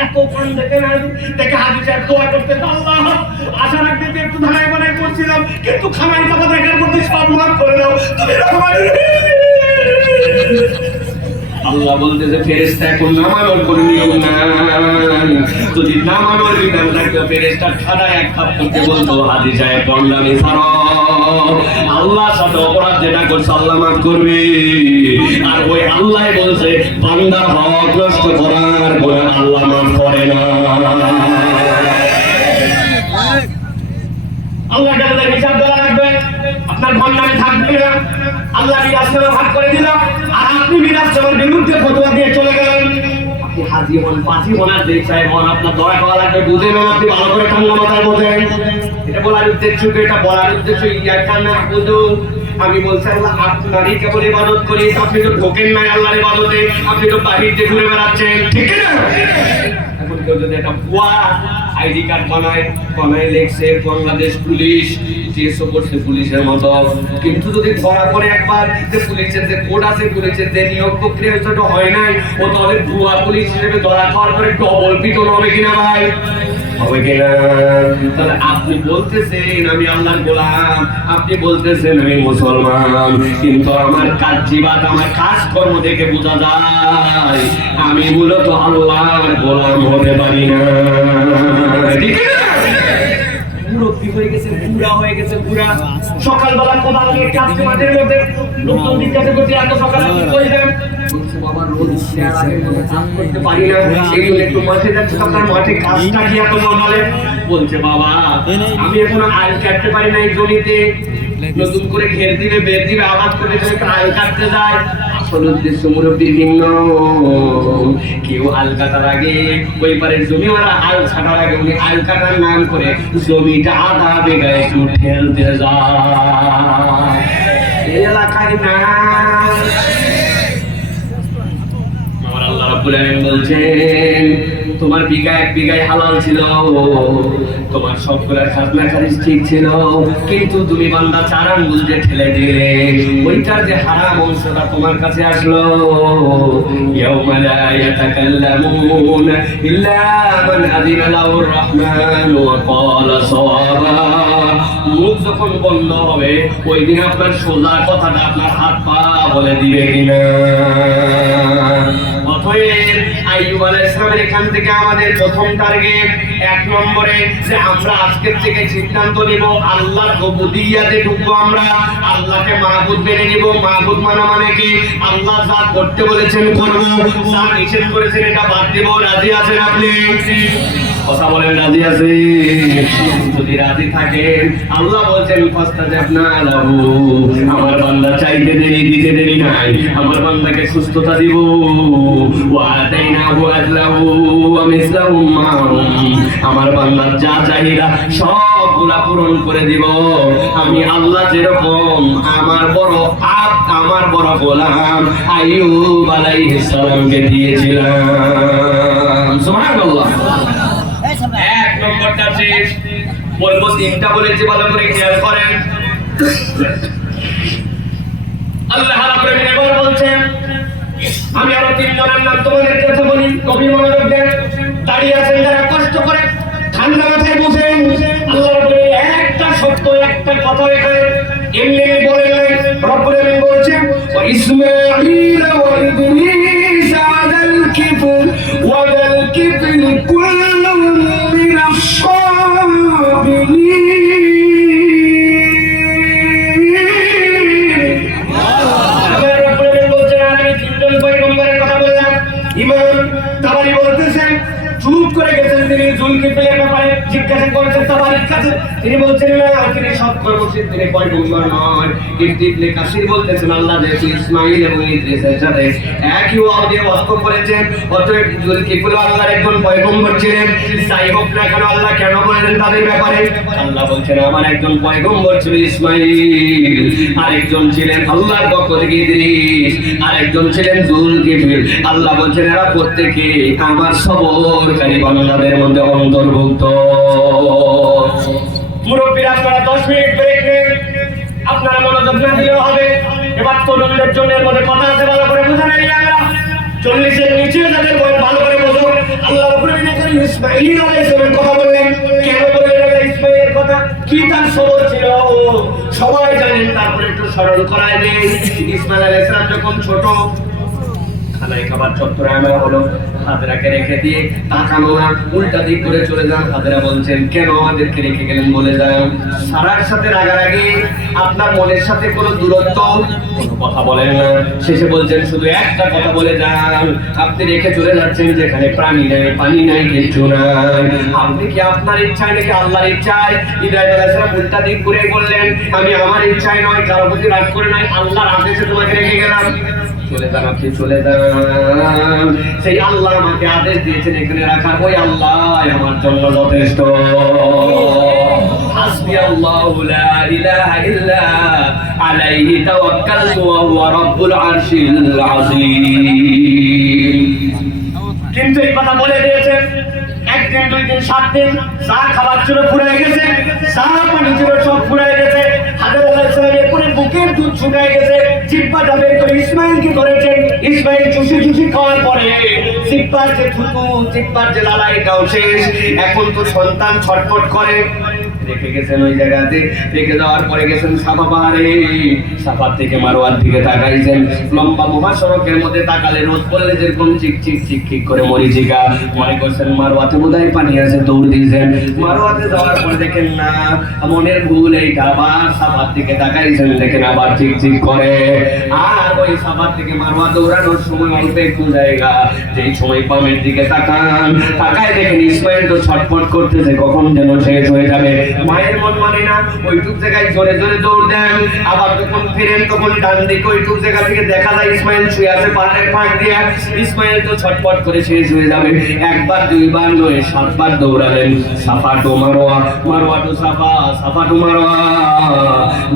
এত কোন দেখে না দেখে হাদিসে দোয়া করতে আল্লাহ আশা রাখতে একটু ধারায় বানায় করছিলাম, কিন্তু খানার কথা দেখার মধ্যে সব মাফ করে দাও তুমি রহমান। আল্লাহ বলতেছে ফেরেশতা এখন নামানোর কোন নিয়ম নাই, যদি নামানোর বিধান থাকতো ফেরেশতা খাড়ায় এক কাপ করতে বলতো হাজি সাহেব বন্দামি ছাড়ো, আল্লাহর সাথে অপরাধ যেটা করছে আল্লাহ মাফ করবে। আর ওই আল্লাহ বলছে বান্দার হক নষ্ট করার পরে আল্লাহ মাফ করে না। আল্লাহ কাছে হিসাব দেওয়া লাগবে, আপনার বন্দামি থাকবে না, আল্লাহ মিরাজ ভাগ করে দিল আর আপনি মিরাজ বিরুদ্ধে ফতোয়া দিয়ে চলে গেলেন। আপনি হাজি হন, পাঁচি হন আর দেশ সাহেব হন, আপনার দয়া করা লাগবে, বুঝে নেন, আপনি ভালো করে ঠান্ডা মাথায় বোঝেন। এটা বলার উদ্দেশ্য, এটা বলার উদ্দেশ্য ইয়াকা না বুঝুন। আমি বলছি আল্লাহ আপনারই কেবল ইবাদত করি, আপনি তো ঢোকেন নাই আল্লাহর ইবাদতে, আপনি তো বাহির দিয়ে ঘুরে বেড়াচ্ছেন, ঠিক না? এখন কেউ যদি একটা ভুয়া আইডি কার্ড বানায় লেখছে বাংলাদেশ পুলিশ, টিএসও করছে পুলিশের মতো, কিন্তু যদি ধরা পড়ে একবার যে পুলিশের যে কোড আছে, পুলিশের যে নিয়োগ প্রক্রিয়া সেটা হয় নাই, ও তাহলে ভুয়া পুলিশ হিসেবে ধরা খাওয়ার পরে ডবল পিটন হবে কিনা ভাই? হবে কিনা? তাহলে আপনি বলতেছেন আমি আল্লাহর গোলাম, আপনি বলতেছেন আমি মুসলমান, কিন্তু আমার কাজবাদ আমার কাজকর্ম দেখে বোঝা যায় আমি মূলত আল্লাহর গোলাম হতে পারি না, ঠিক না? মুরব্বী হয়ে গেছে, বুড়া হয়ে গেছে, বুড়া সকালবেলা কোদাল নিয়ে কাজে মাঠের মধ্যে লোকজন জিজ্ঞাসা করছে এত সকালে কি করছেন? বলছে বাবা রোজ আগের মতো কাজ করতে পারি না, সেই জন্য একটু মাঠে যাচ্ছে। আপনার মাঠে কাজটা কি এত মনে? বলছে বাবা আমি এখনো আল কাটতে পারি না, এই জমিতে নতুন করে ঘের দিবে বের দিবে আবাদ করে আল কাটতে যায়। আসল উদ্দেশ্য মুরব্বীর ভিন্ন, কেউ আল কাটার আগে ওই পারের জমি ওরা আল ছাটার আগে উনি আল কাটার নাম করে জমিটা আধা বেগায় একটু ঠেলতে যায়। এলাকার না আমার আল্লাহ রাব্বুল আলামিন বলছেন তোমার বিঘা এক বিঘায় হালাল ছিল, তোমার সবগুলার খাজনা খারিজ ঠিক ছিল, কিন্তু তুমি বান্দা 4 আঙ্গুল যে ঠেলে দিলে ওইটার যে হারাম অংশটা তোমার কাছে আসলো। ইয়াউমা লা ইয়াতাকাল্লামুন ইল্লা মান আযিনা লাহুর রহমান ওয়া ক্বালা সাওয়াবা। মুখ যখন বন্ধ হবে ওই দিন আপনার সোজা কথাটা আপনার হাত পা বলে দিবে কিনা। অতএব আইয়ুব আলাইহিস সালামের এখান থেকে আমাদের প্রথম টার্গেট 1 নম্বরে যে আমরা আজকের থেকে সিদ্ধান্ত নেব আল্লাহর উবুদিয়াতে ঢুকবো, আমরা আল্লাহকে মাবুদ মেনে নিব। মাবুদ মানা মানে কি? আল্লাহ যা করতে বলেছেন করব, যা নিষেধ করেছেন এটা বাদ দেব। রাজি আছেন আপনি? কথা বলেন রাজি আছেন? যদি রাজি থাকেন আল্লাহ বলছেন ফাস্তাজাবনা লাহু, আমার বান্দা চাইতে দেরি দিতে দেরি নাই, আমার বান্দাকে সুস্থতা দিব। ওয়া আতাইনাহু আজলাহু ওয়া মিসলাহুম মাহুম, আমার বান্দার যা চাহিদা সবগুলা পূরণ করে দিব। আমি আল্লাহ যেরকম আমার বড় গোলাম আইয়ুব আলাইহিস সালামকে দিয়েছিলাম। সুবহানাল্লাহ। 1 নম্বরটা শেষ, বলবো 3টা বলেছি, ভালো করে খেয়াল করেন। আল্লাহ রাব্বুল আলামিন এবার বলছেন আমি আরো 3 জনের নাম তোমাদের কাছে বলি, কবি মনোযোগ দেন। দাঁড়িয়ে আছেন যারা কষ্ট করে ঠান্ডা মাথায় বুঝেন। আল্লাহ রাব্বুল আলামিন একটা সত্য একটা কথা এখানে এমনি বলেন নাই। রব্বুল আলামিন বলছেন ওয়া ইসমাঈল ওয়া ইদ্রিস আলাল কিফর ওয়া আল কিফর কুল্লুম মিনাশ সাবিরিন। ইমাম তাবারি বলতেছেন চুপ করে গেছেন তিনি জুলকিফলের ব্যাপারে জিজ্ঞাসা করেছেন তাবারির কাছে, তিনি বলছেন না তিনি সৎকর্মশীল, তিনি পয়গম্বর নয়। ইবনে কাসির বলতেছেন আল্লাহ যেহেতু ইসমাঈল এবং ইদ্রিসের সাথে একই ওয়াদে ওয়াক্ত করেছেন, অতএব জুলকিফল আল্লাহর একজন পয়গম্বর ছিলেন। যাই হোক না কেন আল্লাহ কেন বলেন তাদের ব্যাপারে? আল্লাহ বলছেন আমার একজন পয়গম্বর ছিল ইসমাঈল, আরেকজন ছিলেন আল্লাহর পক্ষ থেকে ইদ্রিস, আরেকজন ছিলেন জুলকিফল। আল্লাহ বলছেন এরা প্রত্যেকে আমার সবরকারী বান্দাদের মধ্যে অন্তর্ভুক্ত। মুরব্বীরা আপনারা 10 মিনিট ব্রেক নেন, আপনারা মনোযোগ না দিলেও হবে। এবার তরুণদের জন্য এর মধ্যে কথা আছে, ভালো করে বুঝে নেই। 40-এর নিচে যাদের বয়স আল্লাহ রাব্বুল আলামিন এখানে ইসমাঈল আলাইহিস সালামের কথা বললেন। কেন বললেন আল্লাহ ইসমাঈলের কথা? কি তার সবর ছিল সবাই জানেন। তারপরে একটু স্মরণ করায় দেন। ইসমাঈল আলাইহিস সালাম যখন ছোট, খানায় খাবার চত্বরে আনা হলো, হাজরাকে রেখে দিয়ে তাকানো না, উল্টা দিক করে চলে যান। হাজরা বলছেন, কেন আমাদেরকে রেখে গেলেন বলে যান। সারার সাথে রাগারাগি, আপনার মনের সাথে কোনো দূরত্ব, কোনো কথা বলেন না। শেষে বলছেন শুধু একটা কথা বলে যান, আপনি রেখে চলে যাচ্ছেন যেখানে প্রাণী নাই, পানি নাই, কিছু নাই। আপনি কি আপনার ইচ্ছায় নাকি আল্লাহর ইচ্ছায়? ইব্রাহিম আলাইহিস সালাম উল্টা দিক করে বললেন, আমি আমার ইচ্ছায় নয়, কারো প্রতি রাগ করে নাই, আল্লাহর আদেশে তোমাকে রেখে গেলাম। চলে যান, আপনি চলে যান। সেই আল্লাহ আমাকে আদেশ দিয়েছেন এখানে রাখার, ওই আল্লাহ আমার জন্য যথেষ্ট। হাসবি আল্লাহু লা ইলাহা ইল্লা আলাইহি তাওয়াক্কালতু ওয়া হুয়া রাব্বুল আরশিল আযীম। কিন্তু এই কথা বলে দিয়েছেন, একদিন, দুই দিন, 7 দিন, যা খাবার ছিল ফুরাই গেছে, যা পানি ছিল সব ফুরাই গেছে। হাজরা আলাইহিস সালামের পুরো বুকের দুধ শুকায় গেছে। জিহ্বাটা বের করে ইসমাঈলকে ধরেছেন। ইসমাঈল চুষি চুষি খাওয়ার পরে জিহ্বার যে থুতু, জিহ্বার যে লালা, এটাও শেষ। এখন তো সন্তান ছটফট করে। রেখে গেছেন ওই জায়গাতে, রেখে যাওয়ার পরে গেছেন সাফা পাহাড়ে। সাফার থেকে মারওয়ার দিকে তাকাইছেন। লম্বা মহাসড়কের মধ্যে তাকালে রোদ পড়লে যেরকম চিক চিক চিক চিক করে মরিচিকা, মনে করছেন মারওয়াতে বোধহয় পানি আছে, দৌড় দিয়েছেন। মারওয়াতে যাওয়ার পরে দেখেন না, মনের ভুল এইটা। আবার সাফার দিকে তাকাইছেন, দেখেন আবার চিক চিক করে। আর ওই সাফার থেকে মারওয়া দৌড়ানোর সময় অল্প একটু জায়গা, যেই সময় পামের দিকে তাকান, তাকায় দেখেন ইসমাঈল তো ছটফট করতেছে, কখন যেন শেষ হয়ে যাবে। মায়ের মন মানে না, ওইটুক জায়গায় জোরে জোরে দৌড় দেন। আবার যখন ফিরেন তখন ডান দিকে ওইটুক জায়গা থেকে দেখা যায় ইসমাঈল শুয়ে আছে পাহাড়ের ফাঁক দিয়ে। ইসমাঈল তো ছটফট করে শেষ হয়ে যাবে। একবার, দুইবার নয়, 7 বার দৌড়ালেন। সাফা টু মারওয়া, মারওয়া টু সাফা, সাফা টু মারওয়া।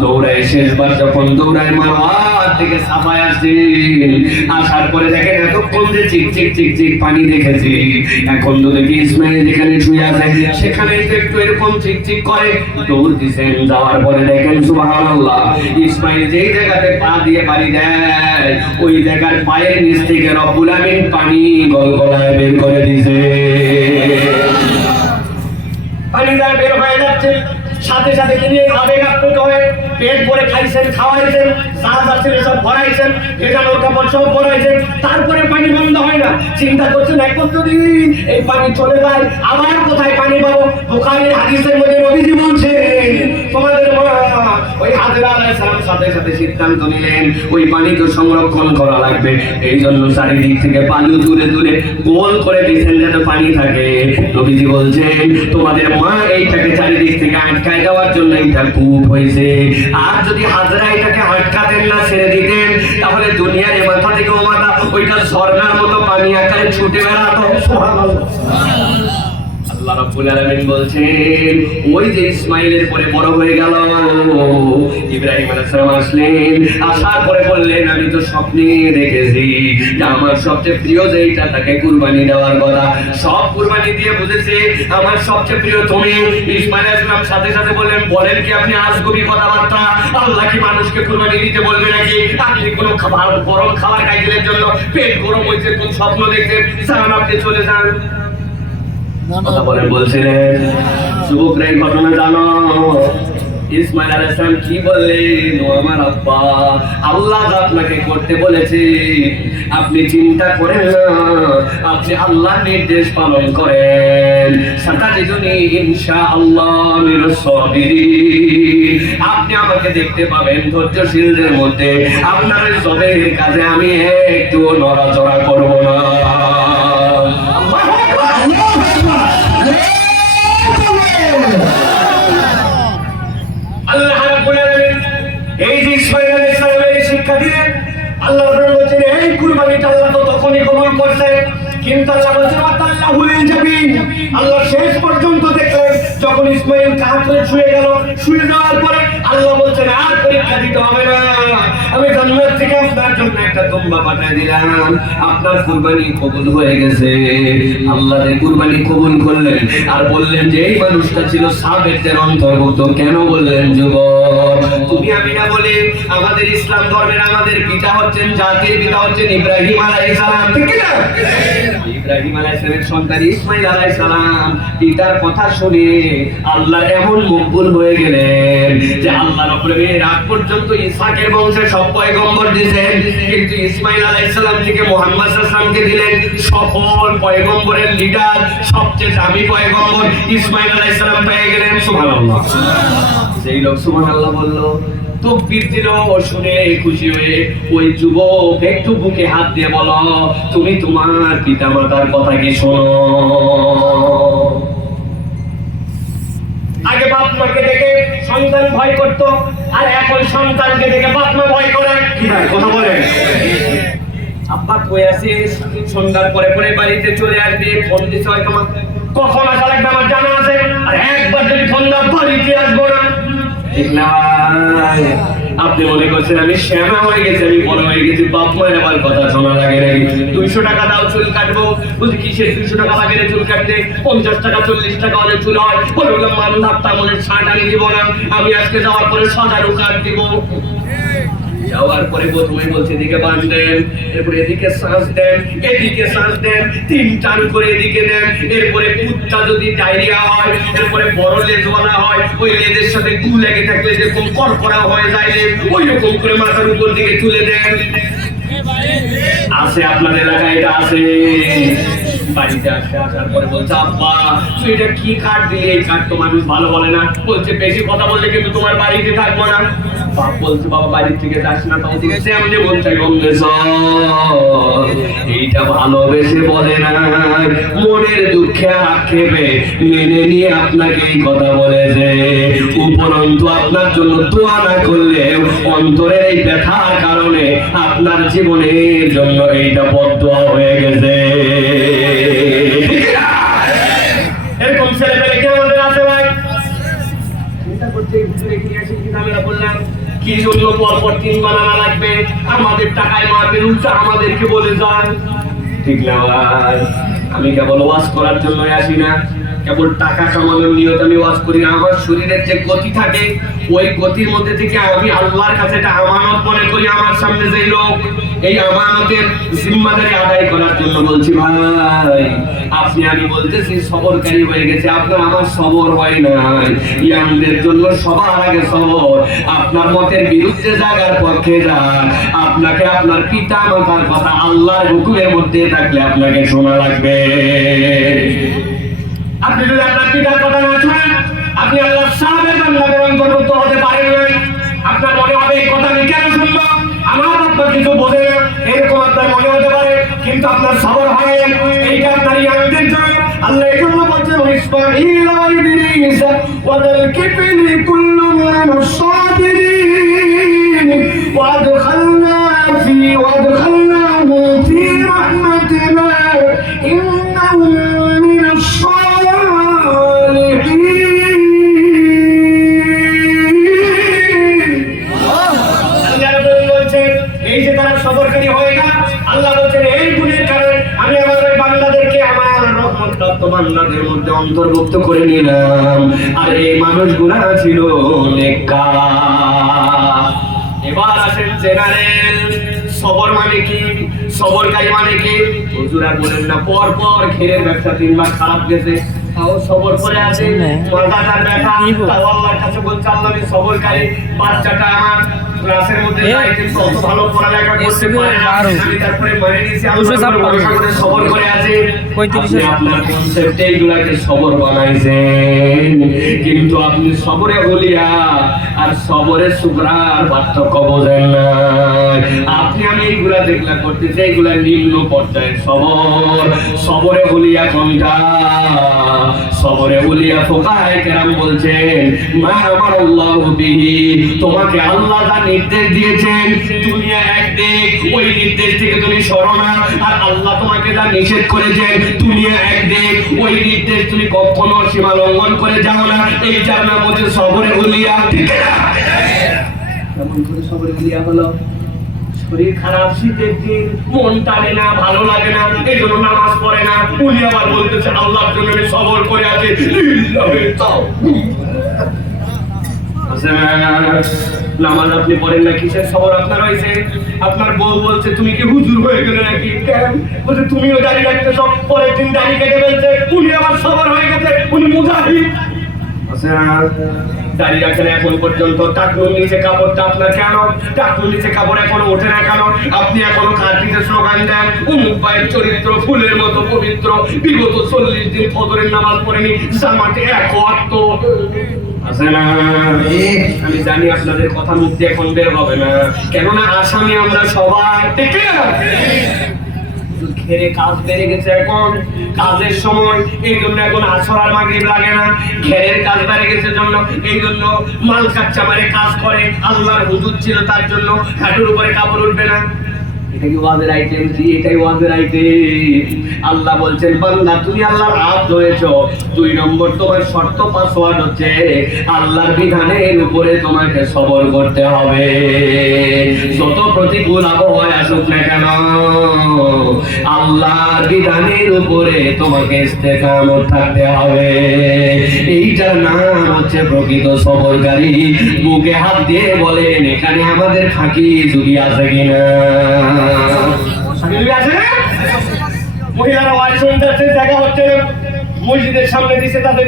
দৌড়ায় শেষবার যখন দৌড়ায় মারওয়ার থেকে সাফায় আসছেন, আসার পরে দেখেন এতক্ষণ যে চিক চিক চিক চিক পানি দেখেছি, এখন তো দেখি ইসমাঈল যেখানে শুয়ে আছে সেখানে একটু এরকম চিক চিক করে। দৌড় দিছেন, যাওয়ার পরে দেখেন সুবহানাল্লাহ, ইসমাঈল যেই জায়গাতে পা দিয়ে বাড়ি দেয়, ওই জায়গার পায়ের নিচ থেকে রব্বুল আমিন পানি গলগলায় বের করে দিছে। পানি দ্বারা বের হয়ে যাচ্ছে। সাথে সাথে তিনি আবেগ আপ্লুত হয়ে পেট ভরে খাইছেন, খাওয়াইছেন, যা ছিল সব ভরাইছেন, ভেজানো কাপড় সব ভরাইছেন। তারপরে পানি বন্ধ হয় না। চিন্তা করছেন, এখন যদি এই পানি চলে যায়, আবার কোথায় পানি পাবো? বুখারীর হাদিসের মধ্যে নবীজি বলছেন, তোমাদের মা ওই হাজরা আলাইহিস সালাম সাথে সাথে সিদ্ধান্ত নিলেন ওই পানি তো সংরক্ষণ করা লাগবে। এই জন্য চারিদিক থেকে পানি তুলে তুলে গোল করে দিয়েছেন যাতে পানি থাকে। নবীজি বলছেন, তোমাদের মা এইটাকে চারিদিক থেকে আটকায় দেওয়ার জন্য এটা কূপ হয়েছে। আর যদি হাজরা এটাকে আটকাতেন না, ছেড়ে দিতেন, তাহলে দুনিয়ার এ মাথা থেকে ও মাথা ওইটা ঝর্ণার মতো পানি আকারে ছুটে বেড়াতো। আল্লাহ রাব্বুল আলামিন বলছেন, ওই যে ইসমাঈলের পরে বড় হয়ে গেল, ইব্রাহিম আলাইহিস সালাম আসলেন। আসার পরে বললেন, আমি তো স্বপ্নে দেখেছি যে আমার সবচেয়ে প্রিয় যেইটা তাকে কুরবানি দেওয়ার কথা। সব কুরবানি দিয়ে বুঝেছি আমার সবচেয়ে প্রিয় তুমি। ইসমাঈল আলাইহিস সালাম সাথে সাথে বললেন, বলেন কি আপনি আজগুবি কথাবার্তা? আল্লাহ কি মানুষকে কুরবানি দিতে বলবে নাকি? আপনি কোনো খাবার, গরম খাবার খাইতে জন্য পেট গরম হয়েছে, কোন স্বপ্ন দেখছেন? যান, আপনি চলে যান। কথা বলে বলছিলেন, যুবকরা এই ঘটনা জানো। ইসমাঈল আলাইহিস সালাম কি বললেন, ও আমার আব্বা, আল্লাহ আপনাকে করতে বলেছে, আপনি চিন্তা করেন না, আপনি আল্লাহর নির্দেশ পালন করেন। সাতাজিদুনি ইনশাআল্লাহ মিনাস সাবিরিন। আপনি আমাকে দেখতে পাবেন ধৈর্যশীলদের মধ্যে। আপনার সবের কাজে আমি একটু নড়াচড়া করব না। আল্লাহ রাব্বুল আলামিন এই যে ইসমাঈল আলাইহিস সালামের শিক্ষা দিলেন, আল্লাহ রাব্বুল বলেন, এই কুরবানিটা আল্লাহ তো তখনই কবুল করছে, কিন্তু আল্লাহ বলেন আল্লাহু লিল জাবিন। আল্লাহ শেষ পর্যন্ত দেখলেন যখন ইসমাঈল কাঁধ করে শুয়ে গেল, শুয়ে যাওয়ার পরে আল্লাহ বলছেন, আর পরীক্ষা দিতে হবে না, আমি জান্নাত থেকে আপনার জন্য একটা দুম্বা পাঠিয়ে দিলাম, আপনার কুরবানি কবুল হয়ে গেছে। আল্লাহ এই কুরবানি কবুল করলেন আর বললেন যে এই মানুষটা ছিল সাবেকদের অন্তর্ভুক্ত। কেন বললেন, যুবক তুমি আমি না বলে আমাদের ইসলাম ধর্মের আমাদের পিতা হচ্ছেন, জাতির পিতা হচ্ছেন ইব্রাহিম আলাইহিস সালাম, ঠিক না? ইব্রাহিম আলাইহিস সালামের সন্তান ইসমাঈল আলাইহিস সালাম পিতার কথা শুনে আল্লাহ এমন মকবুল হয়ে গেলেন যে আল্লাহ রাব্বুল আলামিন রাত পর্যন্ত ইসহাকের বংশে সব পয়গম্বর দিয়েছেন, কিন্তু ইসমাঈল আলাইহিস সালাম থেকে মুহাম্মদ সাল্লাল্লাহু আলাইহি ওয়াসাল্লামকে দিলেন সফল পয়গম্বরের লিডার, সবচেয়ে দামি পয়গম্বর ইসমাঈল আলাইহিস সালাম পেয়ে গেলেন। সুবহানাল্লাহ। সেই লোক সুবহানাল্লাহ বলল, তাকবীর দিল, শুনে খুশি হয়ে ওই যুবক একটু বুকে হাত দিয়ে বলো, তুমি তোমার পিতামাতার কথা কি শোনো? আগে বাপ মাকে দেখে সন্তান ভয় করত, আর এখন সন্তানকে দেখে বাপ মা ভয় করে। কি ভাই কথা বলেন? আব্বা কই আছিস? সন্ধ্যার পরে পরে বাড়িতে চলে আসবি, ফোন দিতে হয় তোমার, কখন আসা লাগবে আমার জানা আছে, আর একবার যদি ফোন দাও বাড়িতে আসবো না। ঠিক না? আপনি মনে করছেন আমি শ্যামা হয়ে গেছি, আমি বড় হয়ে গেছি, বাপ মায়ের আমার কথা শোনা লাগে নাকি? 200 টাকা দাও চুল কাটবো, বলছি কিসের 200 টাকা লাগে রে চুল কাটতে? 50 টাকা 40 টাকা হলে চুল হয়। বলে বললাম মান ভাবতাম মনে শার্ট আনি দিব না, আমি আজকে যাওয়ার পরে 1000 কাট দিব। যাওয়ার পরে প্রথমে বলছে এদিকে বাঁধলেন, এরপরে এদিকে শ্বাস দেন, এদিকে শ্বাস দেন, 3 টান করে এদিকে দেন, এরপরে কুত্তা যদি ডায়রিয়া হয়, এরপরে বড় লেজওয়ালা হয়, ওই লেজের সাথে গু লেগে থাকলে যেরকম করকরা হয়ে যায়, ওই রকম করে মাথার উপর দিকে তুলে দেন। আছে আপনাদের এলাকায় এটা আছে? বাড়িতে আসার পরে বলছে আব্বা তুই এটা কি কাঠ দিলি? এই কাঠ তো মানুষ ভালো বলে না। বলছে বেশি কথা বললে কিন্তু তোমার বাড়িতে থাকবো না। বাপ বলছে বাবা বাড়ির থেকে যাস না, তাও দিয়েছে আমি বলছে এইটা ভালোবেসে বলে না, মনের দুঃখে আক্ষেপে মেনে নিয়ে আপনাকে এই কথা বলেছে। উপরন্তু আপনার জন্য দোয়া না করলে অন্তরের এই ব্যথার কারণে আপনার জীবনের জন্য এইটা বদদোয়া হয়ে গেছে। এরকম ছেলেপেলে কে আমাদের আছে ভাই? চিন্তা করতে বললাম কি জন্য পরপর 3 বানানা লাগবে, আমাদের টাকায় মারবেন, উল্টা আমাদেরকে বলে যান। ঠিক না ভাই? আমি কেবল ওয়াজ করার জন্য আসি না, কেবল টাকা কামানোর নিয়ত আমি ওয়াজ করি না। আমার শরীরের যে গতি থাকে ওই গতির মধ্যে থেকে আমি আল্লাহর কাছে একটা আমানত মনে করি। আমার সামনে যে লোক, এই আমানতের জিম্মাদারি আদায় করার জন্য বলছি ভাই আপনি, আমি বলতেছি সবরকারী হয়ে গেছে আপনার, আমার সবর হয় নাই। ইয়ামদের জন্য সবার আগে সবর। আপনার মতের বিরুদ্ধে জাগার পক্ষে যান, আপনাকে আপনার পিতা মাতার কথা আল্লাহর হুকুমের মধ্যে থাকলে আপনাকে শোনা লাগবে। আপনি যদি আপনার পিতার কথা না শোনেন, আপনি আল্লাহর সাহাবের বান্দাদের অন্তর্ভুক্ত হতে পারেন নাই। আপনার মনে হবে এই কথা আমি কেন শুনবো, আমার আপনার কিছু বোঝে না, এরকম আপনার মনে হতে পারে, কিন্তু আপনার সবর হয়। এইটা আপনার ইয়ামদের জন্য আল্লাহ এই জন্য বলছেন ইসমাঈল ওয়া ইদ্রিস ওয়া যাল কিফলি কুল্লুম মিনাস সাবিরিন ওয়া আদখালনাহু ফি রাহমাতিনা ইন্নাহু মিনাস সবরকারী হয়ে গেল। আল্লাহ বলছেন এই গুণের কারণে আমি আমার ওই বান্দাদেরকে আমার রহমতপ্রাপ্ত বান্দাদের মধ্যে অন্তর্ভুক্ত করে নিলাম, আর এই মানুষগুলা ছিল নেককার। এবার আসেন জেনারেল সবর মানে কি, সবরকারী মানে কি? হুজুরা বলেন না পর পর ক্ষীরের ব্যবসা 3 বার খারাপ গেছে, তাও সবর করে আছে, মাথাটার ব্যথা, তাও আল্লাহর কাছে বলছে আল্লাহ আমি সবরকারী। বাচ্চাটা আমার ক্লাসের মধ্যে যায় কিন্তু কত ভালো পড়ালেখা করতে পারে না, আমি তারপরে মানে নিয়েছি আল্লাহ করে সবর করে আছে। আপনি আপনার কনসেপ্টে এইগুলাকে সবর বানাইছেন, কিন্তু আপনি সবরে হলিয়া আর সবরে শুকরার পার্থক্য বোঝেন না। আপনি আমি এইগুলা যেগুলা করতেছি এইগুলা নিম্ন পর্যায়ের সবর। সবরে হলিয়া কোনটা? সবরে হলিয়া ফুকাহায়ে কেরাম বলছেন মা আমারাল্লাহু বিহি, তোমাকে আল্লাহ যা নির্দেশ দিয়েছেন দুনিয়া একদিক, ওই নির্দেশ থেকে তুমি সরো না, আর আল্লাহ তোমাকে যা নিষেধ করেছেন দুনিয়া একদিক, ওই নির্দেশ তুমি কখনো সীমা লঙ্ঘন করে যাও না। এইটার নাম হচ্ছে সবরে হুলিয়া। ঠিক না? কেমন করে সবরে হুলিয়া হলো? শরীর খারাপ, শীতের দিন, মন টানে না, ভালো লাগে না, এই জন্য নামাজ পড়ে না। উনি আবার বলতেছে আল্লাহর জন্য আমি সবর করে আছি। নামাজ আপনি পড়েন না, কিসের সবর আপনার হয়েছে? আপনার বউ বলছে তুমি কি হুজুর হয়ে গেলে নাকি? কেন বলছে তুমিও দাঁড়িয়ে রাখতে, সব পরের দিন দাঁড়িয়ে কেটে ফেলছে, উনি আমার সবর হয়ে গেছে, উনি মুজাহিদ। আচ্ছা দাঁড়িয়ে রাখেন এখন পর্যন্ত, টাকনুর নিচে কাপড়টা আপনার কেন? টাকনুর নিচে কাপড় এখনো ওঠে না কেন? আপনি এখনো কার্তিকের স্লোগান দেন, উমুক ভাইয়ের চরিত্র ফুলের মতো পবিত্র, বিগত 40 দিন ফজরের নামাজ পড়েনি, জামাতে এক ওয়াক্ত আছে না? আমি জানি আপনাদের কথা মুখ দিয়ে এখন বের হবে না, কেননা আসামি আমরা সবাই, ঠিক না? ঘেরে কাজ বেড়ে গেছে, এখন কাজের সময়, এই জন্য এখন আসর আর মাগরিব লাগে না। ঘেরের কাজ বেড়ে গেছে জন্য এই জন্য মাল কাচ্চা মারে কাজ করে, আল্লাহর হুজুর ছিল তার জন্য হাঁটুর উপরে কাপড় উঠবে না। এটা কি ওয়াজের আইটেম? জি এটাই ওয়াজের আইটেম। আল্লাহ বলছেন বান্দা তুমি আল্লাহর আব্দ হয়েছো, 2 নম্বর তোমার শর্ত পাসওয়ার্ড হচ্ছে আল্লাহর বিধানের উপরে তোমাকে সবর করতে হবে। যত প্রতিকূল আবহাওয়া আসুক না কেন, আল্লাহর বিধানের উপরে তোমাকে ইস্তেকামত থাকতে হবে। এইটার নাম হচ্ছে প্রকৃত সবরকারী। বুকে হাত দিয়ে বলেন এখানে আমাদের খাঁটি যুগি আছে কিনা? মহিলারা ওয়াজ শুনতে জায়গা হচ্ছে মসজিদের সামনে দিচ্ছে, তাদের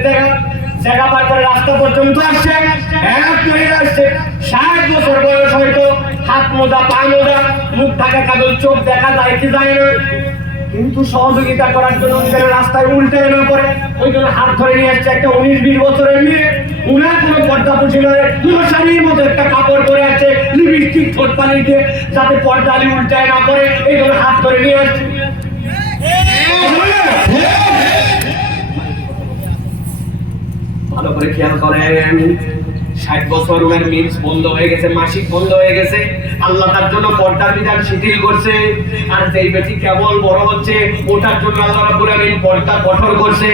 জায়গা পার করে রাস্তা পর্যন্ত আসছে। এক মহিলা আসছে 60 বছর বয়স, হয়তো হাত মোজা পা মোজা, মুখ ঢাকা কাজল, চোখ দেখা যায় কি যায় না, কিন্তু সহযোগিতা করার জন্য রাস্তায় উল্টে না পড়ে, ওই জন্য হাত ধরে নিয়ে আসছে একটা 19-20 বছরের মেয়ে। উনার কোনো পর্দা পুছি নয়, মশারির মতো একটা কাপড় পরে আছে, লিপস্টিক ঠোঁট পানি দিয়ে যাতে পর্দা আলি উল্টায় না পড়ে, এই জন্য হাত ধরে নিয়ে আসছে। ভালো করে খেয়াল করেন, 60 বছর ওনার মিন্স বন্ধ হয়ে গেছে, মাসিক বন্ধ হয়ে গেছে, আল্লাহ তার জন্য পর্দার বিধান শিথিল করছে। আর যেই বেটি কেবল বড় হচ্ছে, ওটার জন্য আল্লাহ রাব্বুল আলামিন পর্দা কঠোর করছে।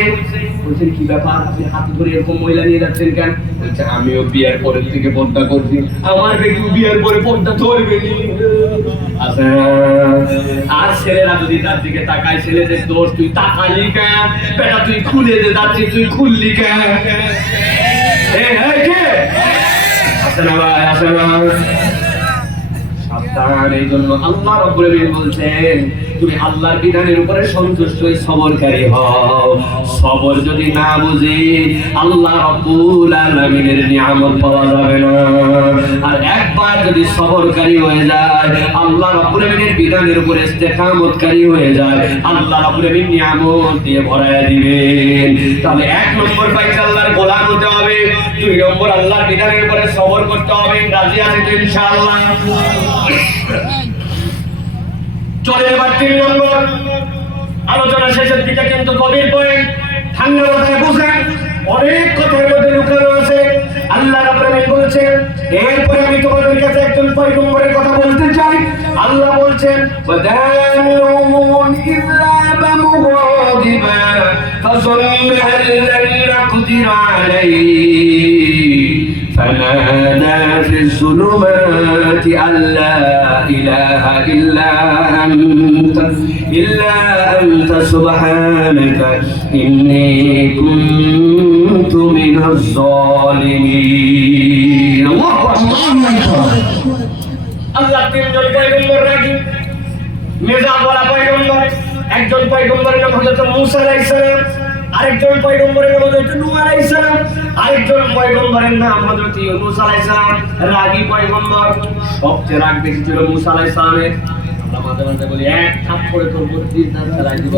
বলছেন কি ব্যাপার, আপনি হাত ধরে এরকম মহিলা নিয়ে যাচ্ছেন কেন? বলছে আমিও বিয়ের পরের থেকে পর্দা করছি, আমার বেটি বিয়ের পরে পর্দা ধরবে। আচ্ছা আর ছেলেরা যদি তার দিকে তাকায়, ছেলেদের দোষ, তুই তাকালি কেন? বেটা তুই খুলে দে যাচ্ছিস, তুই খুললি কেন? সাবধান। এই জন্য আল্লাহ রাব্বুল আলামিন বলছেন তুমি আল্লাহর বিধানের উপরে সন্তুষ্ট হয়ে সবরকারী হও। সবর যদি না বুঝি আল্লাহ রাব্বুল আলামিনের নিয়ামত পাওয়া যাবে না। আর একবার যদি সবরকারী হয়ে যায়, আল্লাহ রাব্বুল আলামিনের বিধানের উপরে ইস্তেকামতকারী হয়ে যায়, আল্লাহ রাব্বুল আলামিন নিয়ামত দিয়ে ভরায়া দিবেন। তাহলে 1 নম্বর পাইছে আল্লাহর গোলাম হতে হবে, 2 নম্বর আল্লাহর বিধানের উপরে সবর করতে হবে। রাজি আছেন তো ইনশাআল্লাহ? চলে এবার 3 নম্বর, আলোচনা শেষের দিকে কিন্তু গভীর পয়েন্ট, ঠান্ডা মাথায় বুঝেন, অনেক কথার মধ্যে লুকানো আছে। আল্লাহ রাব্বুল আলামিন বলছেন, এরপরে আমি তোমাদের কাছে একজন পয়গম্বরের কথা বলতে চাই। আল্লাহ বলছেন ওয়াদানুন ইল্লা মুগাদিবা ফাযল্লা আল্লাযী ইয়াকদির আলাইহি فنادى في الظلمات أن لا إله إلا أنت سبحانك إني كنت من الظالمين. الله أكبر. আল্লাহ 3 জন পয়গম্বর রাখি, মেজাজ ওয়ালা পয়গম্বর। একজন পয়গম্বরের নাম হযরত মূসা আলাইহিস সালাম, আরেকজন পয়গম্বরের নাম হযরত নূহ আলাইহিস সালাম, আরেকজন পয়গম্বরের নাম হযরত ইউনূস আলাইহিস সালাম। রাগী পয়গম্বর, সবচেয়ে রাগ বেশি ছিল মূসা আলাইহিস সালামের। আমরা মাঝে মাঝে বলি এক থাপ্পড়ে তোর বুদ্ধি দাঁত ফেলাই দিব,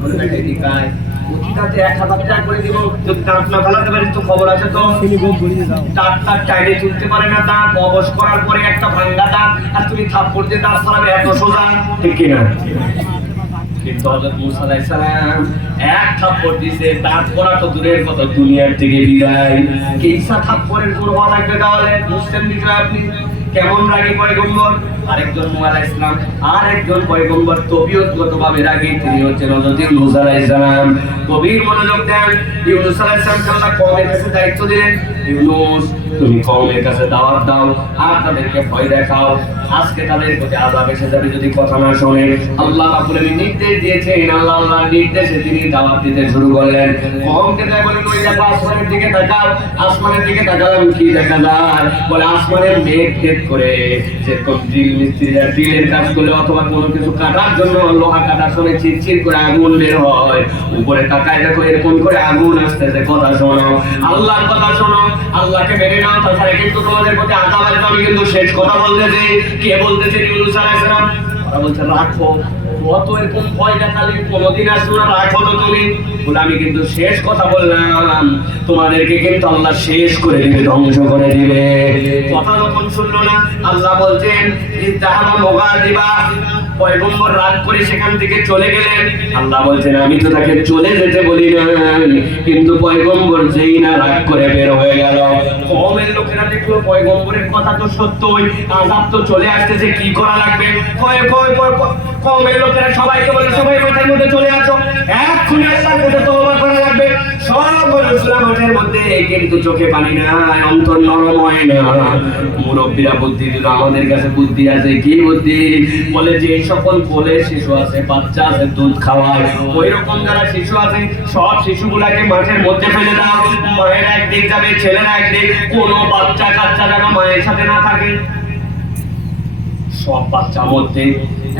বলে বেটা দিকায় উচিতাতে 1000 টাকা করে দিব, যদি দাঁত না ফেলাতে পারিস তো খবর আছে তো। দাঁতটা টাইনে তুলতে পারে না, দাঁত অবশ করার পরে একটা ভাঙ্গা দাঁত, আর তুমি থাপ্পড় দিয়ে দাঁত ফেলাবে, এত সোজা? ঠিক কিনা? কিন্তু হযরত মূসা আলাইহিস সালাম এক থাপ্পড় দিয়েছে, দাঁত পড়া তো দূরের কথা, দুনিয়ার থেকে বিদায়। কেইসা থাপ্পড়ের জোর হওয়া লাগবে তাহলে? বুঝতেন বিষয় আপনি? কেমন রাগী পয়গম্বর? আরেকজন নূহ আলাইহিস সালাম, আরেকজন পয়গম্বর তবিয়তগতভাবে রাগী, তিনি হচ্ছেন হযরত ইউনূস আলাইহিস সালাম। গভীর মনোযোগ দেন। ইউনূস আলাইহিস সালামকে আল্লাহ কওমের কাছে দায়িত্ব দিলেন, ইউনূস তুমি কওমের কাছে দাওয়াত দাও আর তাদেরকে ভয় দেখাও, আজকে তাদের প্রতি আযাব এসে যাবে যদি কথা না শোনে। আল্লাহ রাব্বুল আলামিন নির্দেশ দিয়েছেন, আল্লাহর নির্দেশে তিনি দাওয়াত দিতে শুরু করলেন। কওমকে তাই বলেন, ওই দেখো আসমানের দিকে তাকাও। আসমানের দিকে তাকালাম, কি দেখা যায়? বলে আসমানের মেঘ ভেদ করে, যেরকম ড্রিল মিস্ত্রিরা ড্রিলের কাজ করলে অথবা কোনো কিছু কাটার জন্য লোহা কাটার সময় চিরচির করে আগুন বের হয়, উপরে তাকায় দেখো এরকম করে আগুন আসতেছে। কথা শোনো, আল্লাহর কথা শোনো, আল্লাহকে মেনে নাও, তাছাড়া কিন্তু তোমাদের প্রতি আযাব আসবে। আমি কিন্তু শেষ কথা বলতেছি। কে বলতেছেন? ইউনূস আলাইহিস সালাম। ওরা বলছে রাখো, কত এরকম ভয় দেখালে কোনোদিন আসলো না, রাখো তো তুমি। বলে আমি কিন্তু শেষ কথা বললাম, তোমাদেরকে কিন্তু আল্লাহ শেষ করে দিবে, ধ্বংস করে দিবে। কথা যখন শুনলো না, আল্লাহ বলছেন ইসতাহামা মুগাদিবা, পয়গম্বর রাগ করে সেখান থেকে চলে গেলেন। আল্লাহ বলছেন আমি তো তাকে চলে যেতে বলি না, কিন্তু পয়গম্বর যেই না রাগ করে বের হয়ে গেল, কওমের লোকেরা দেখলো পয়গম্বরের কথা তো সত্যই, আযাব তো চলে আসতেছে, কি করা লাগবে? কওমের লোকেরা সবাইকে বলে, সবাই মাঠের মধ্যে চলে আসো, এক্ষুনি আল্লাহর কাছে তওবা করা লাগবে। সব বলেছিল মাঠের মধ্যে, কিন্তু চোখে পানি না, অন্তর নরম হয় না। মুরব্বীরা বুদ্ধি দিল, আমাদের কাছে বুদ্ধি আছে। কি বুদ্ধি? বলে যে সকল কোলের শিশু আছে, বাচ্চা আছে, দুধ খাওয়ায়, ওই রকম যারা শিশু আছে সব শিশুগুলাকে মাঠের মধ্যে ফেলে দাও। মায়েরা একদিক যাবে, ছেলেরা একদিক, কোনো বাচ্চা কাচ্চা যেন মায়ের সাথে না থাকে। সব বাচ্চা মধ্যে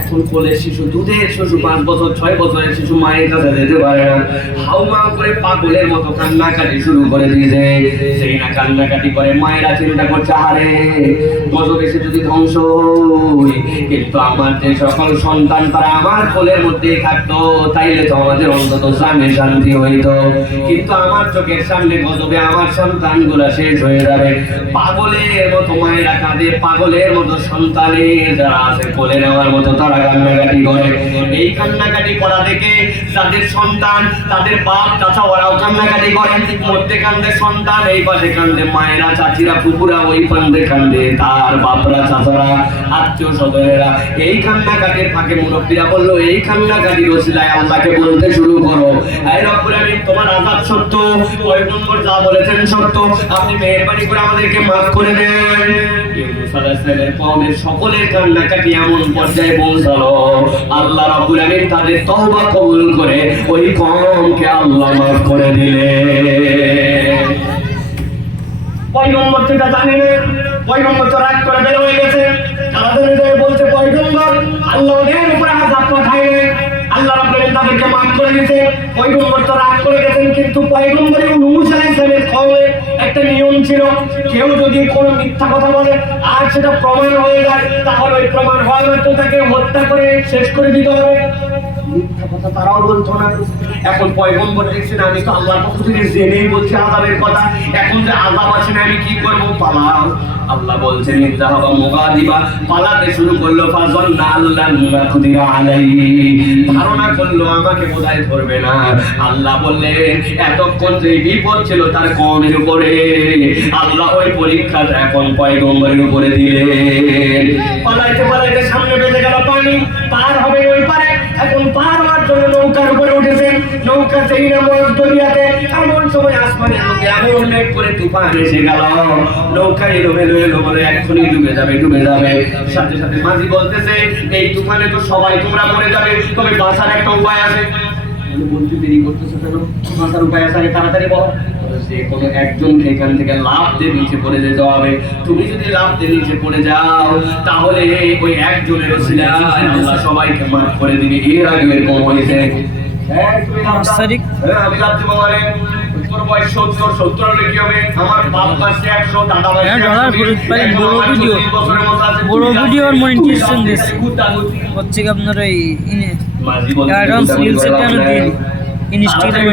এখন কোলের শিশু, দুধের শিশু, 5 বছর 6 বছরের শিশু মায়ের কাছে যেতে পারে না, হাউমাউ করে পাগলের মতো কান্নাকাটি শুরু করে দিয়েছে। সেই না কান্নাকাটি করে মায়েরা চিন্তা করছে, আরে গজব এসে যদি ধ্বংস হই, কিন্তু আমার যে সকল সন্তান তারা আমার কোলের মধ্যেই থাকতো, তাইলে তো আমাদের অন্তত জানে শান্তি হইতো। কিন্তু আমার চোখের সামনে গজবে আমার সন্তানগুলা শেষ হয়ে যাবে। পাগলের মতো মায়েরা কাঁদে, পাগলের মতো সন্তানের যারা আছে কোলে নেওয়ার মতো তারা কান্নাকাটি করে। এই কান্নাকাটি করা দেখে যাদের সন্তান, তাদের বাপ চাচা ওরাও কান্নাকাটি করে। মধ্যে কান্দে সন্তান, এই পাশে কান্দে মায়েরা, চাচিরা, ফুপুরা, ওই পাশে কান্দে তার বাপরা, চাচারা, আত্মীয় স্বজনেরা। এই কান্নাকাটির ফাঁকে মুরব্বীরা বললো, এই কান্নাকাটির ওসিলায় আল্লাহকে বলতে শুরু করো, এই রব্বুল আমিন তোমার আযাব সত্য, পয়গম্বর যা বলেছেন সত্য, আপনি মেহেরবানি করে আমাদেরকে মাফ করে দেন। ইউনূস আলাইহিস সালামের কওমের সকলের কান্নাকাটি এমন পর্যায়ে পৌঁছালো, আল্লাহ রাব্বুল আমিন তাদের তওবা কবুল করে ওই কওমকে আল্লাহ মাফ করে দিলেন। পয়গম্বর তো জানে না, পয়গম্বর তো রাগ করে বের হয়ে গেছে। তারা বলছে পয়গম্বর আল্লাহ ওদের উপরে আযাব পাঠাইলেন, আল্লাহ রাব্বুল আমিন তাদেরকে মাফ করে দিয়েছে। পয়গম্বর তো রাগ করে গেছেন, কিন্তু পয়গম্বর ইউনূস আলাইহিস সালামের কওমের একটা নিয়ম ছিল, কেউ যদি কোনো মিথ্যা কথা বলে আর সেটা প্রমাণ হয়ে যায়, তাহলে ওই প্রমাণ হওয়া মাত্র তাকে হত্যা করে শেষ করে দিতে হবে। মিথ্যা কথা তারাও বলতো না। এখন পয়গম্বর দেখছেন আমি তো আল্লাহর পক্ষ থেকে জেনেই বলছি আযাবের কথা, এখন যে আযাব আছে না আমি কি করবো? পালাও। আল্লাহ বলছেন ইযহাবা মুগাদিবা, পালাতে শুরু করলো। ফাযান্না আল্লান নাকদিরা আলাইহি, ধারণা করলো আমাকে বোধহয় ধরবে না। আল্লাহ বললেন এতক্ষণ যে বিপদ ছিল তার কওমের উপরে, আল্লাহ ওই পরীক্ষাটা এখন পয়গম্বরের উপরে দিলেন। পালাইতে পালাইতে সামনে বেজে গেল পানি, পার হবে ওই পারে। এখন পার হওয়ার জন্য নৌকার উপরে উঠেছেন, নৌকা সেই নামক দরিয়াতে। এমন সময় আসমানের মধ্যে এমন মেঘ করে তুফান এসে গেল, নৌকা এলো বলে এক্ষুনি ডুবে যাবে, ডুবে যাবে। সাথে সাথে মাঝি বলতেছে এই তুফানে তো সবাই তোমরা মরে যাবে, তবে বাঁচার একটা উপায় আছে। বলতে দেরি করতেছে কেন? বাঁচার উপায় আছে, তাড়াতাড়ি বলো। যে কোনো একজনকে এখান থেকে লাফ দিয়ে নিচে পড়ে যেতে হবে। তুমি যদি লাফ দিয়ে নিচে পড়ে যাও তাহলে ওই একজনের ওসিলায় আল্লাহ সবাইকে মাফ করে দিবে। এর আগে এরকম হয়েছে। আমি লাফ দেবো মানে তোর বয়স 70 হলে কি হবে? আমার বাপ মাসে 100, দাদা মাসে 100। বড় ভিডিওর মনিটাইজেশন দিচ্ছে হচ্ছে কি আপনার এই অ্যাডভান্স রিলস এটা দিয়ে ইনস্টাগ্রামে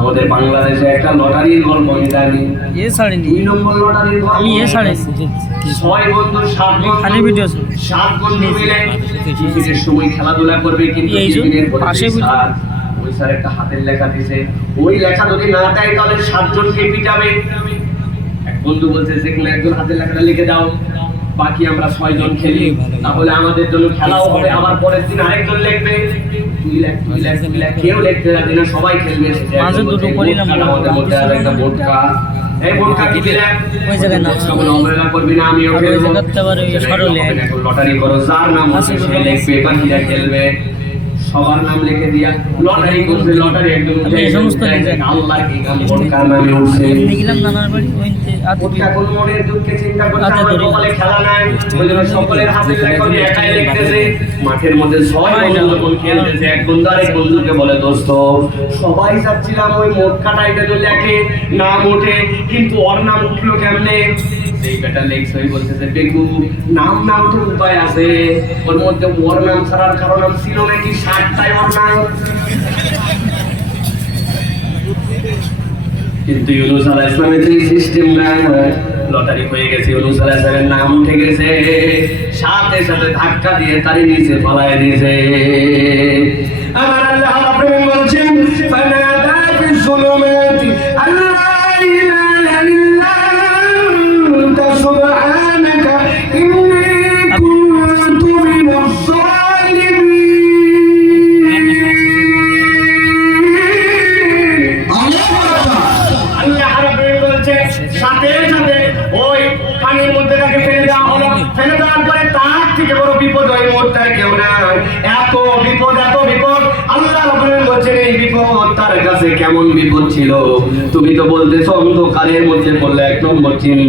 আমাদের বাংলাদেশে একটা লটারির গল্প জানি। এ ছাড়েনি 2 নম্বর লটারির গল্প। আমি এ ছাড়েছি 6 বন্ধু 7 খালি ভিডিও আছে। 7 বন্ধু মিলে টিফিনের সময় খেলাধুলা করবে, কিন্তু টিফিনের পরে ওই স্যার একটা হাতের লেখা দিছে, ওই লেখা যদি না দেয় তাহলে 7 জনকে পিটাবে। এক বন্ধু বলছে যে কোনো একজন হাতের লেখাটা লিখে দাও, বাকি আমরা 6 জন খেলি, তাহলে আমাদের জন্য খেলাও হবে, আবার পরের দিন আরেকজন লিখবে। তুই লেখ, কেউ লিখতে রাজি না, সবাই খেলবে। মাঝে দুটো করিলাম, আমাদের মধ্যে আর একটা বোটকা, এই বোটকা কি দিলে ওই জায়গায় না সবল অবহেলা করবি না, আমিও আর ওই খেলবো। জায়গাতে আবার ওই সরলে লটারি করো, যার নাম হচ্ছে সে লিখবে, বাকিরা খেলবে। সবার নাম লিখে দিয়া লটারি করছে, লটারি একদম আমি এই সমস্ত লিখে- আল্লাহ কি কাম বোটকার নামে উঠছে। এমনি গেলাম নানার বাড়ি ওইতে বোটকা কোন মনের দুঃখে চিন্তা করছে, আচ্ছা, আমার ধরি। কপালে খেলা নাই, ওই জন্য সকলের হাতে লেখা দিয়ে একাই লিখতেছে। মাঠের মধ্যে 6 বন্ধু যখন খেলতেছে, এক বন্ধু আরেক বন্ধুকে বলে, দোস্ত সবাই চাচ্ছিলাম ওই মোট কাটাইতে তো লেখে, নাম ওঠে, কিন্তু ওর নাম উঠলো কেমনে? এই বেটা লেখছে, ওই বলতেছে বেকু নাম তো উপায় আছে, ওর মধ্যে ওর নাম ছাড়ার কারণ নাম ছিল নাকি 60টাই ওর নাম। কিন্তু ইউনুস আলাইহিস সালামের যে সিস্টেম না, লটারি হয়ে গেছে, ইউনুস আলাইহিস সালামের নাম উঠে গেছে, সাথে সাথে ধাক্কা দিয়ে তারি নিচে পালায় দিয়েছে। আমার আল্লাহ রাব্বুল বলছেন, ফানাদা ফিস যুলুমাতি আল্লা ইলাহা ইল্লা আনতা সুবহানাকা ইন্নী কুনতু মিনাজ জালিমিন। আল্লাহ রাব্বুল বলছেন, সাথে সাথে ওই পানির মধ্যে তাকে ফেলে দেওয়া হলো। ফেলে দেওয়ার পরে তার থেকে বড় বিপদ ওই মুহূর্তে আর কেউ নাই। এত বিপদ আল্লাহ রাব্বুল বলছেন, এই বিপদ তার কাছে কেমন বিপদ ছিল? তুমি তো বলতেছো অন্ধকারের মধ্যে পড়লে 1 নম্বর চিহ্ন।